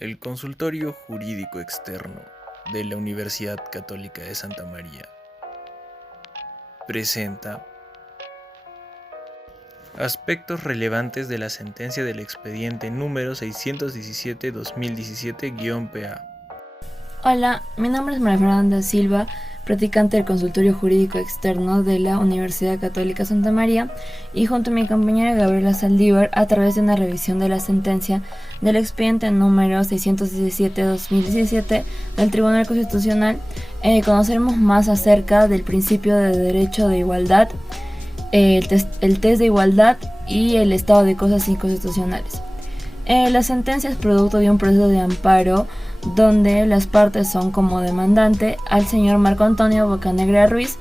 El Consultorio Jurídico Externo de la Universidad Católica de Santa María presenta aspectos relevantes de la sentencia del expediente número 617-2017-PA. Hola, mi nombre es María Fernanda Silva, practicante del Consultorio Jurídico Externo de la Universidad Católica Santa María, y junto a mi compañera Gabriela Saldívar, a través de una revisión de la sentencia del expediente número 617-2017 del Tribunal Constitucional, conoceremos más acerca del principio de derecho de igualdad, el test de igualdad y el estado de cosas inconstitucionales. La sentencia es producto de un proceso de amparo donde las partes son como demandante al señor Marco Antonio Bocanegra Ruiz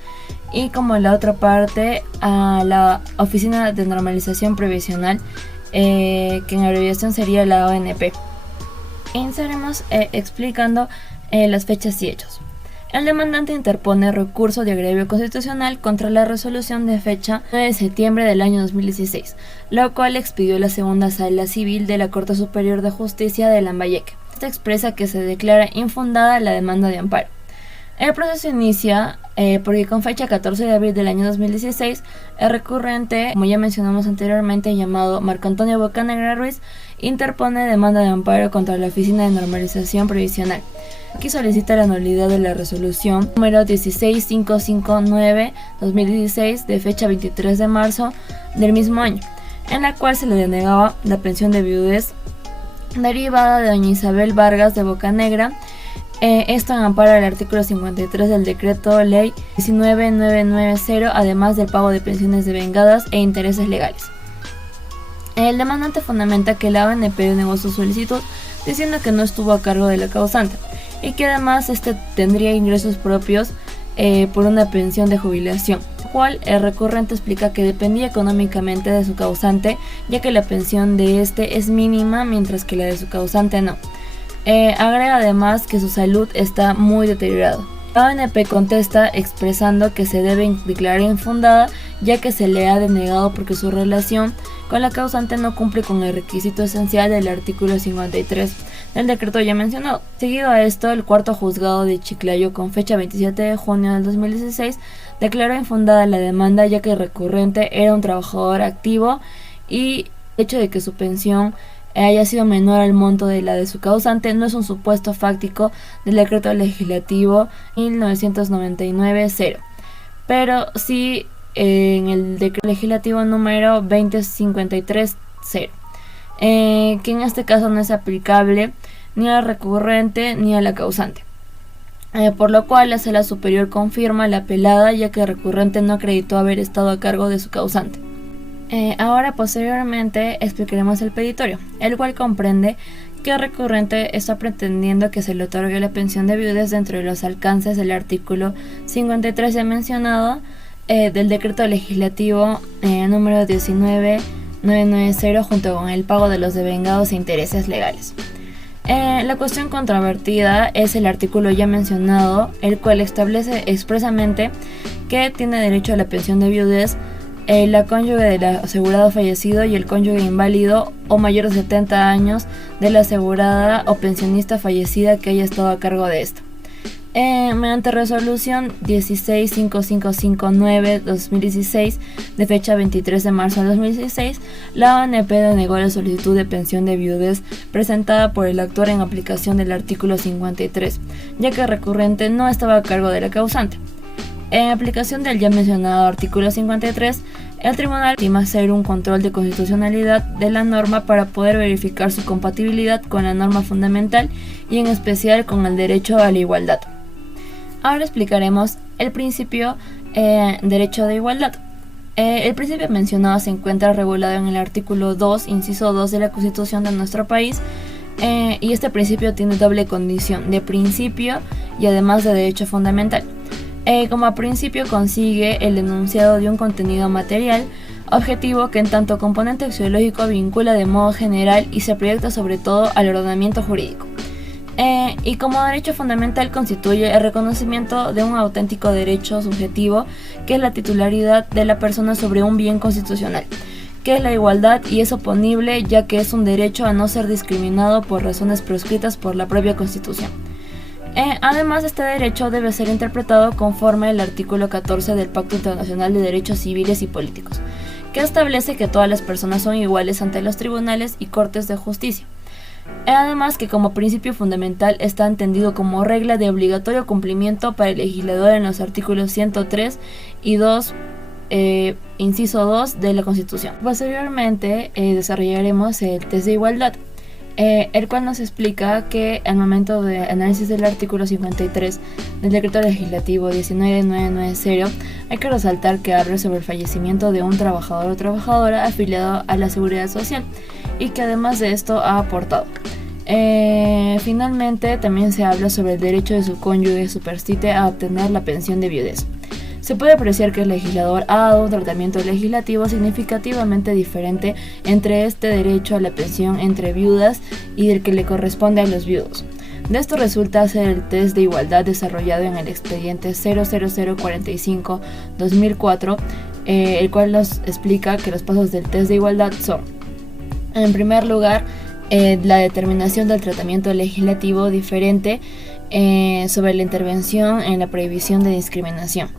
y como la otra parte a la Oficina de Normalización Previsional, que en abreviación sería la ONP. Iniciaremos explicando las fechas y hechos. El demandante interpone recurso de agravio constitucional contra la resolución de fecha 9 de septiembre del año 2016, la cual expidió la segunda sala civil de la Corte Superior de Justicia de Lambayeque. Esta expresa que se declara infundada la demanda de amparo. El proceso inicia porque con fecha 14 de abril del año 2016, el recurrente, como ya mencionamos anteriormente, llamado Marco Antonio Bocanegra Ruiz, interpone demanda de amparo contra la Oficina de Normalización Previsional. Aquí solicita la nulidad de la resolución número 16559-2016 de fecha 23 de marzo del mismo año, en la cual se le denegaba la pensión de viudez derivada de doña Isabel Vargas de Bocanegra. Esto en amparo al artículo 53 del decreto ley 19990, además del pago de pensiones devengadas e intereses legales. El demandante fundamenta que la ONP denegó su solicitud diciendo que no estuvo a cargo de la causante y que además tendría ingresos propios por una pensión de jubilación, lo cual el recurrente explica que dependía económicamente de su causante, ya que la pensión de es mínima mientras que la de su causante no. Agrega además que su salud está muy deteriorada. La ONP contesta expresando que se debe declarar infundada, ya que se le ha denegado porque su relación con la causante no cumple con el requisito esencial del artículo 53 del decreto ya mencionado. Seguido a esto, el cuarto juzgado de Chiclayo, con fecha 27 de junio del 2016, declaró infundada la demanda, ya que el recurrente era un trabajador activo y el hecho de que su pensión haya sido menor al monto de la de su causante no es un supuesto fáctico del decreto legislativo 1999-0, pero sí en el decreto legislativo número 2053-0, que en este caso no es aplicable ni al recurrente ni a la causante, por lo cual la Sala Superior confirma la apelada, ya que el recurrente no acreditó haber estado a cargo de su causante. Ahora posteriormente explicaremos el petitorio, el cual comprende que el recurrente está pretendiendo que se le otorgue la pensión de viudez dentro de los alcances del artículo 53 ya mencionado del decreto legislativo número 19990, junto con el pago de los devengados e intereses legales. La cuestión controvertida es el artículo ya mencionado, el cual establece expresamente que tiene derecho a la pensión de viudez la cónyuge del asegurado fallecido y el cónyuge inválido o mayor de 70 años de la asegurada o pensionista fallecida que haya estado a cargo de esto. Mediante resolución 165559-2016 de fecha 23 de marzo de 2016, la ONP denegó la solicitud de pensión de viudez presentada por el actor en aplicación del artículo 53, ya que el recurrente no estaba a cargo de la causante. En aplicación del ya mencionado artículo 53, el tribunal estima hacer un control de constitucionalidad de la norma para poder verificar su compatibilidad con la norma fundamental y en especial con el derecho a la igualdad. Ahora explicaremos el principio derecho de igualdad. El principio mencionado se encuentra regulado en el artículo 2, inciso 2 de la Constitución de nuestro país, y este principio tiene doble condición de principio y además de derecho fundamental. Como principio consigue el enunciado de un contenido material objetivo que en tanto componente axiológico vincula de modo general y se proyecta sobre todo al ordenamiento jurídico. Y como derecho fundamental constituye el reconocimiento de un auténtico derecho subjetivo, que es la titularidad de la persona sobre un bien constitucional, que es la igualdad y es oponible ya que es un derecho a no ser discriminado por razones prescritas por la propia Constitución. Además, este derecho debe ser interpretado conforme al artículo 14 del Pacto Internacional de Derechos Civiles y Políticos, que establece que todas las personas son iguales ante los tribunales y cortes de justicia. Además, que como principio fundamental está entendido como regla de obligatorio cumplimiento para el legislador en los artículos 103 y 2, inciso 2 de la Constitución. Posteriormente desarrollaremos el test de igualdad, el cual nos explica que al momento de análisis del artículo 53 del decreto legislativo 19990 hay que resaltar que habla sobre el fallecimiento de un trabajador o trabajadora afiliado a la Seguridad Social y que además de esto ha aportado. Finalmente también se habla sobre el derecho de su cónyuge superstite a obtener la pensión de viudez. Se puede apreciar que el legislador ha dado un tratamiento legislativo significativamente diferente entre este derecho a la pensión entre viudas y el que le corresponde a los viudos. De esto resulta ser el test de igualdad desarrollado en el expediente 00045-2004, el cual nos explica que los pasos del test de igualdad son: en primer lugar, la determinación del tratamiento legislativo diferente sobre la intervención en la prohibición de discriminación.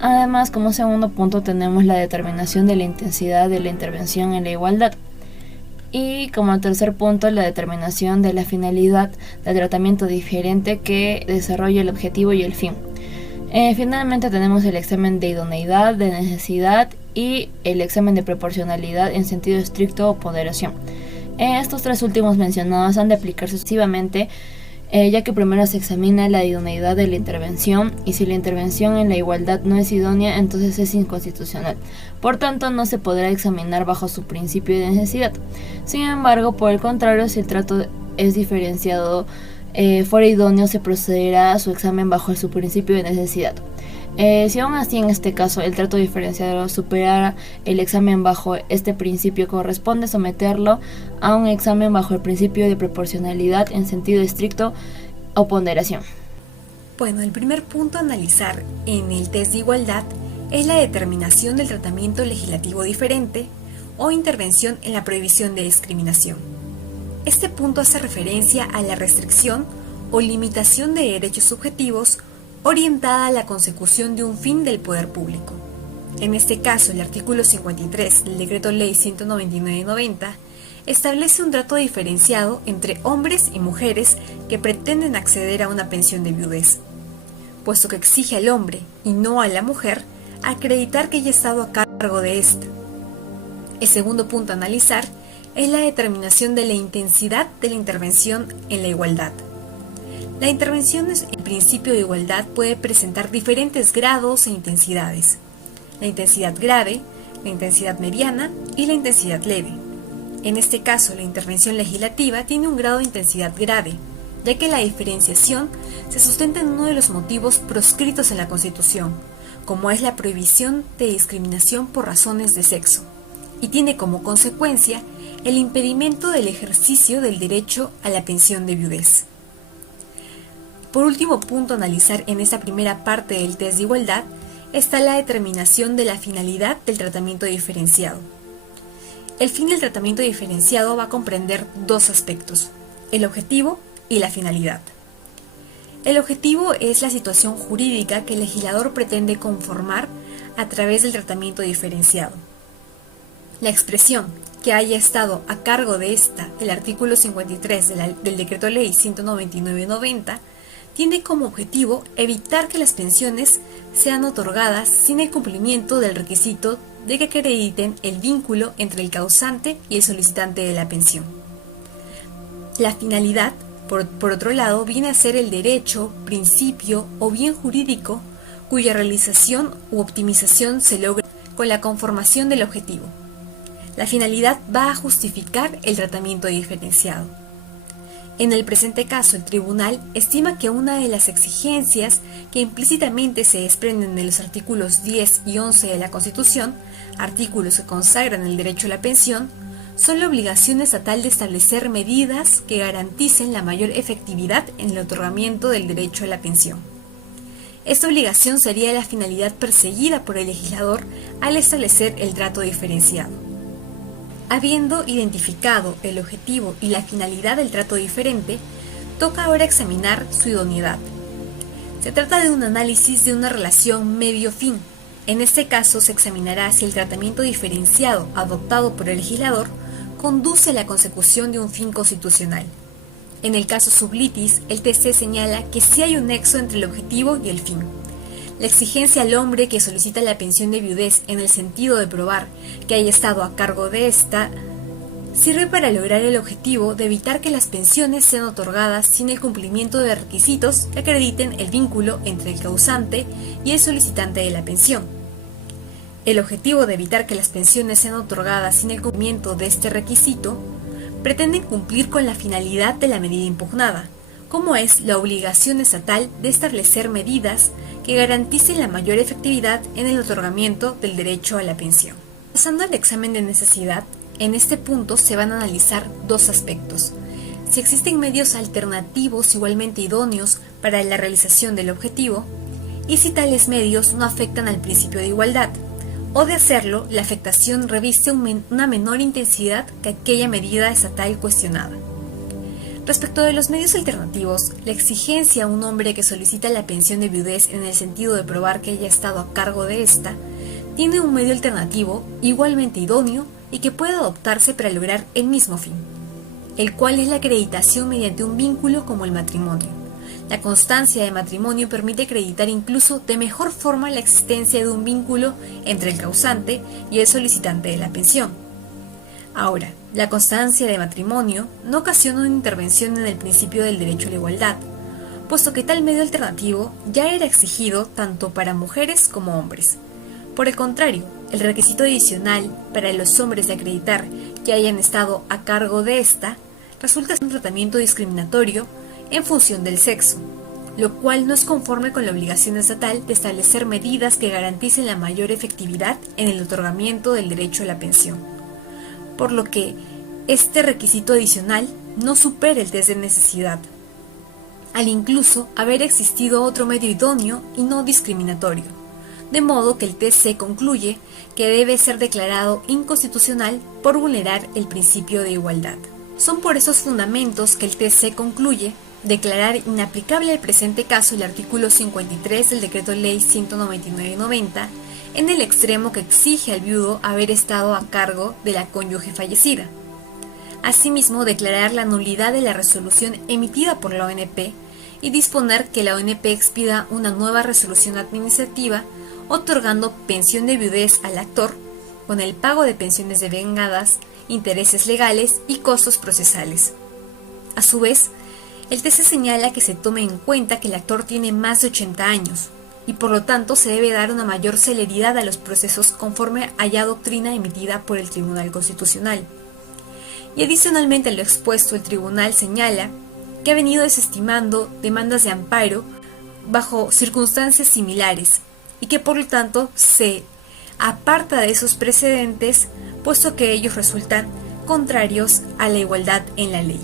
Además, como segundo punto tenemos la determinación de la intensidad de la intervención en la igualdad. Y como tercer punto, la determinación de la finalidad del tratamiento diferente que desarrolla el objetivo y el fin. Finalmente tenemos el examen de idoneidad, de necesidad y el examen de proporcionalidad en sentido estricto o ponderación. Estos tres últimos mencionados han de aplicarse sucesivamente, ya que primero se examina la idoneidad de la intervención y si la intervención en la igualdad no es idónea, entonces es inconstitucional. Por tanto, no se podrá examinar bajo su principio de necesidad. Sin embargo, por el contrario, si el trato es diferenciado fuera idóneo, se procederá a su examen bajo su principio de necesidad. Si aún así en este caso el trato diferenciado superara el examen bajo este principio, corresponde someterlo a un examen bajo el principio de proporcionalidad en sentido estricto o ponderación. Bueno, el primer punto a analizar en el test de igualdad es la determinación del tratamiento legislativo diferente o intervención en la prohibición de discriminación. Este punto hace referencia a la restricción o limitación de derechos subjetivos orientada a la consecución de un fin del poder público. En este caso, el artículo 53 del Decreto Ley 199/90 establece un trato diferenciado entre hombres y mujeres que pretenden acceder a una pensión de viudez, puesto que exige al hombre y no a la mujer acreditar que haya estado a cargo de ésta. El segundo punto a analizar es la determinación de la intensidad de la intervención en la igualdad. La intervención en principio de igualdad puede presentar diferentes grados e intensidades: la intensidad grave, la intensidad mediana y la intensidad leve. En este caso, la intervención legislativa tiene un grado de intensidad grave, ya que la diferenciación se sustenta en uno de los motivos proscritos en la Constitución, como es la prohibición de discriminación por razones de sexo, y tiene como consecuencia el impedimento del ejercicio del derecho a la pensión de viudez. Por último punto a analizar en esta primera parte del test de igualdad está la determinación de la finalidad del tratamiento diferenciado. El fin del tratamiento diferenciado va a comprender dos aspectos: el objetivo y la finalidad. El objetivo es la situación jurídica que el legislador pretende conformar a través del tratamiento diferenciado. La expresión que haya estado a cargo de esta, el artículo 53 del Decreto Ley 199/90, tiene como objetivo evitar que las pensiones sean otorgadas sin el cumplimiento del requisito de que acrediten el vínculo entre el causante y el solicitante de la pensión. La finalidad, por otro lado, viene a ser el derecho, principio o bien jurídico cuya realización u optimización se logra con la conformación del objetivo. La finalidad va a justificar el tratamiento diferenciado. En el presente caso, el tribunal estima que una de las exigencias que implícitamente se desprenden de los artículos 10 y 11 de la Constitución, artículos que consagran el derecho a la pensión, son la obligación estatal de establecer medidas que garanticen la mayor efectividad en el otorgamiento del derecho a la pensión. Esta obligación sería la finalidad perseguida por el legislador al establecer el trato diferenciado. Habiendo identificado el objetivo y la finalidad del trato diferente, toca ahora examinar su idoneidad. Se trata de un análisis de una relación medio-fin. En este caso se examinará si el tratamiento diferenciado adoptado por el legislador conduce a la consecución de un fin constitucional. En el caso Sublitis, el TC señala que sí hay un nexo entre el objetivo y el fin. La exigencia al hombre que solicita la pensión de viudez en el sentido de probar que haya estado a cargo de esta sirve para lograr el objetivo de evitar que las pensiones sean otorgadas sin el cumplimiento de requisitos que acrediten el vínculo entre el causante y el solicitante de la pensión. El objetivo de evitar que las pensiones sean otorgadas sin el cumplimiento de este requisito pretende cumplir con la finalidad de la medida impugnada, como es la obligación estatal de establecer medidas que garanticen la mayor efectividad en el otorgamiento del derecho a la pensión. Pasando al examen de necesidad, en este punto se van a analizar dos aspectos: si existen medios alternativos igualmente idóneos para la realización del objetivo y si tales medios no afectan al principio de igualdad, o de hacerlo, la afectación reviste una menor intensidad que aquella medida estatal cuestionada. Respecto de los medios alternativos, la exigencia a un hombre que solicita la pensión de viudez en el sentido de probar que haya estado a cargo de esta, tiene un medio alternativo igualmente idóneo y que puede adoptarse para lograr el mismo fin, el cual es la acreditación mediante un vínculo como el matrimonio. La constancia de matrimonio permite acreditar incluso de mejor forma la existencia de un vínculo entre el causante y el solicitante de la pensión. Ahora, la constancia de matrimonio no ocasiona una intervención en el principio del derecho a la igualdad, puesto que tal medio alternativo ya era exigido tanto para mujeres como hombres. Por el contrario, el requisito adicional para los hombres de acreditar que hayan estado a cargo de esta resulta ser un tratamiento discriminatorio en función del sexo, lo cual no es conforme con la obligación estatal de establecer medidas que garanticen la mayor efectividad en el otorgamiento del derecho a la pensión, por lo que este requisito adicional no supera el test de necesidad, al incluso haber existido otro medio idóneo y no discriminatorio, de modo que el TC concluye que debe ser declarado inconstitucional por vulnerar el principio de igualdad. Son por esos fundamentos que el TC concluye declarar inaplicable al presente caso el artículo 53 del Decreto Ley 199/90 en el extremo que exige al viudo haber estado a cargo de la cónyuge fallecida. Asimismo, declarar la nulidad de la resolución emitida por la ONP y disponer que la ONP expida una nueva resolución administrativa otorgando pensión de viudez al actor con el pago de pensiones devengadas, intereses legales y costos procesales. A su vez, el TC señala que se tome en cuenta que el actor tiene más de 80 años y por lo tanto se debe dar una mayor celeridad a los procesos conforme a la doctrina emitida por el Tribunal Constitucional. Y adicionalmente a lo expuesto, el Tribunal señala que ha venido desestimando demandas de amparo bajo circunstancias similares y que por lo tanto se aparta de esos precedentes puesto que ellos resultan contrarios a la igualdad en la ley.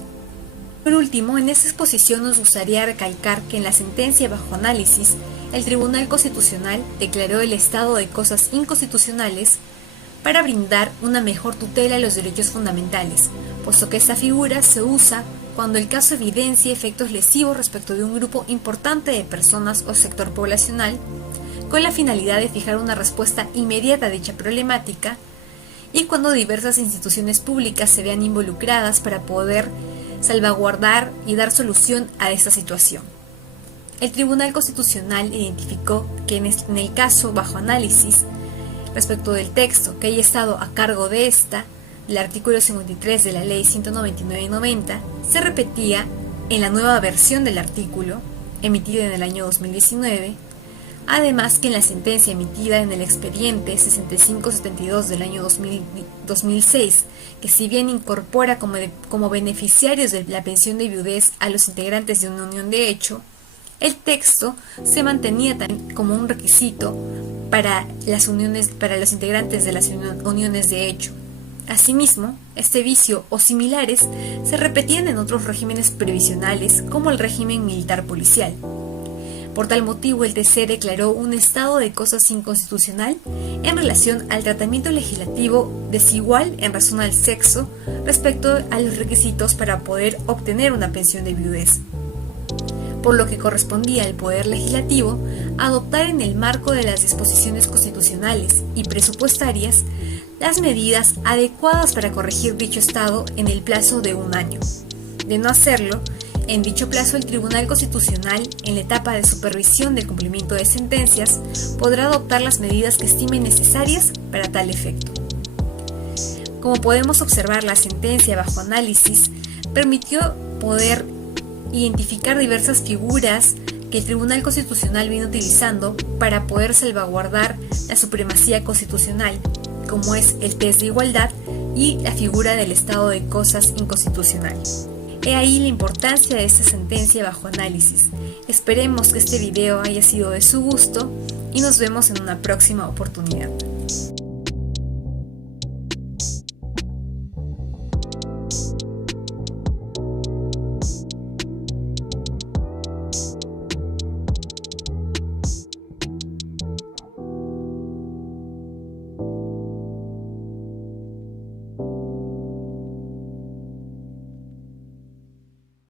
Por último, en esta exposición nos gustaría recalcar que en la sentencia bajo análisis, el Tribunal Constitucional declaró el estado de cosas inconstitucionales para brindar una mejor tutela a los derechos fundamentales, puesto que esta figura se usa cuando el caso evidencia efectos lesivos respecto de un grupo importante de personas o sector poblacional, con la finalidad de fijar una respuesta inmediata a dicha problemática, y cuando diversas instituciones públicas se vean involucradas para poder salvaguardar y dar solución a esta situación. El Tribunal Constitucional identificó que en el caso bajo análisis, respecto del texto que haya estado a cargo de esta, el artículo 53 de la Ley 199/90, se repetía en la nueva versión del artículo, emitida en el año 2019, además que en la sentencia emitida en el expediente 6572 del año 2006, que si bien incorpora como beneficiarios de la pensión de viudez a los integrantes de una unión de hecho, el texto se mantenía también como un requisito para los integrantes de las uniones de hecho. Asimismo, este vicio o similares se repetían en otros regímenes previsionales como el régimen militar policial. Por tal motivo, el TC declaró un estado de cosas inconstitucional en relación al tratamiento legislativo desigual en razón al sexo respecto a los requisitos para poder obtener una pensión de viudez, por lo que correspondía al Poder Legislativo adoptar en el marco de las disposiciones constitucionales y presupuestarias las medidas adecuadas para corregir dicho estado en el plazo de 1 año. De no hacerlo, en dicho plazo el Tribunal Constitucional, en la etapa de supervisión del cumplimiento de sentencias, podrá adoptar las medidas que estime necesarias para tal efecto. Como podemos observar, la sentencia bajo análisis permitió poder identificar diversas figuras que el Tribunal Constitucional viene utilizando para poder salvaguardar la supremacía constitucional, como es el test de igualdad y la figura del estado de cosas inconstitucional. He ahí la importancia de esta sentencia bajo análisis. Esperemos que este video haya sido de su gusto y nos vemos en una próxima oportunidad.